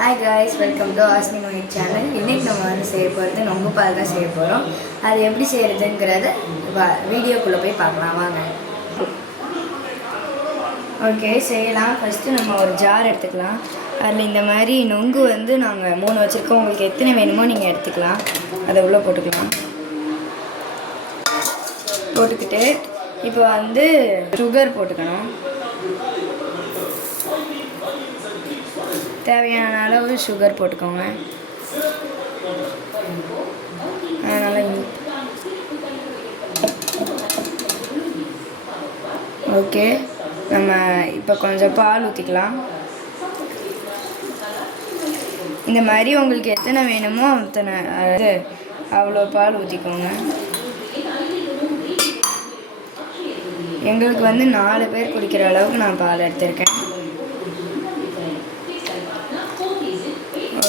Hi guys, welcome to Asni Mohit channel. இன்னைக்கு நம்ம வந்து செய்ய போகிறது நொங்கு பால் தான் செய்ய போகிறோம். அது எப்படி செய்யறதுங்கிறத வீடியோக்குள்ளே போய் பார்க்கலாம் வாங்க. ஓகே செய்யலாம். ஃபஸ்ட்டு நம்ம ஒரு ஜார் எடுத்துக்கலாம். அதில் இந்த மாதிரி நொங்கு வந்து நாங்கள் 3 வச்சுருக்கோம். உங்களுக்கு எத்தனை வேணுமோ நீங்கள் எடுத்துக்கலாம். அதை உள்ளே போட்டுக்கலாம். போட்டுக்கிட்டு இப்போ வந்து சுகர் போட்டுக்கணும். தேவையான அளவு சுகர் போட்டுக்கோங்க. அதனால் ஓகே, நம்ம இப்போ கொஞ்சம் பால் ஊற்றிக்கலாம். இந்த மாதிரி உங்களுக்கு எத்தனை வேணுமோ அத்தனை அவ்வளோ பால் ஊற்றிக்கோங்க. எங்களுக்கு வந்து 4 பேர் குடிக்கிற அளவுக்கு நான் பால் எடுத்திருக்கேன்.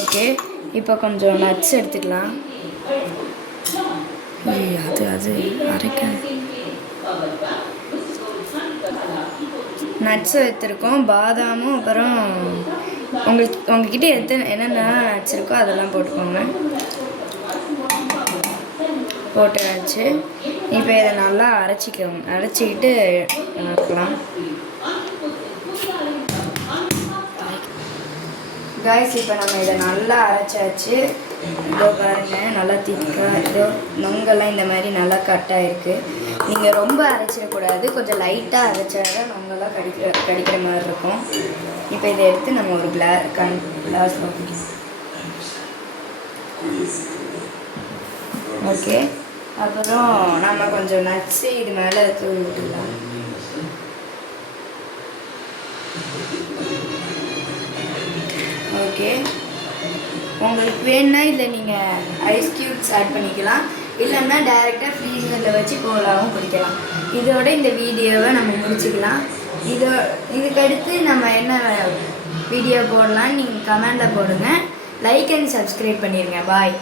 ஓகே, இப்போ கொஞ்சம் நட்ஸ் எடுத்துக்கலாம். அது அரைக்க நட்ஸ் எடுத்துருக்கோம், பாதாமும், அப்புறம் உங்ககிட்ட என்னென்ன நட்ஸ் இருக்கோ அதெல்லாம் போட்டுக்கோங்க. போட்டாச்சு. இப்போ இதை நல்லா அரைச்சிக்கிட்டு வைக்கலாம். காய்ஸ், இப்போ நம்ம இதை நல்லா அரைச்சாச்சு. இதோ பாருங்கள், நல்லா திக்காக இதோ நொங்கெல்லாம் இந்த மாதிரி நல்லா கட்டாக இருக்குது. நீங்கள் ரொம்ப அரைச்சிடக்கூடாது, கொஞ்சம் லைட்டாக அரைச்சாதான் நொங்கெல்லாம் கடிக்கிற மாதிரி இருக்கும். இப்போ இதை எடுத்து நம்ம ஒரு கிளாஸ் ஓகே. அப்புறம் நம்ம கொஞ்சம் நட்ஸு இது மேலே தூவி விட்டுக்கலாம். ஓகே, உங்களுக்கு வேணுன்னா இதில் நீங்கள் ஐஸ் க்யூப்ஸ் ஆட் பண்ணிக்கலாம், இல்லைன்னா டைரெக்டாக ஃப்ரீசரில் வச்சு கோலாவும் குடிக்கலாம். இதோட இந்த வீடியோவை நம்ம முடிச்சுக்கலாம். இதுக்கடுத்து நம்ம என்ன வீடியோ போடலான்னு நீங்கள் கமெண்டில் போடுங்க. லைக் அண்ட் சப்ஸ்கிரைப் பண்ணிடுங்க. பாய்.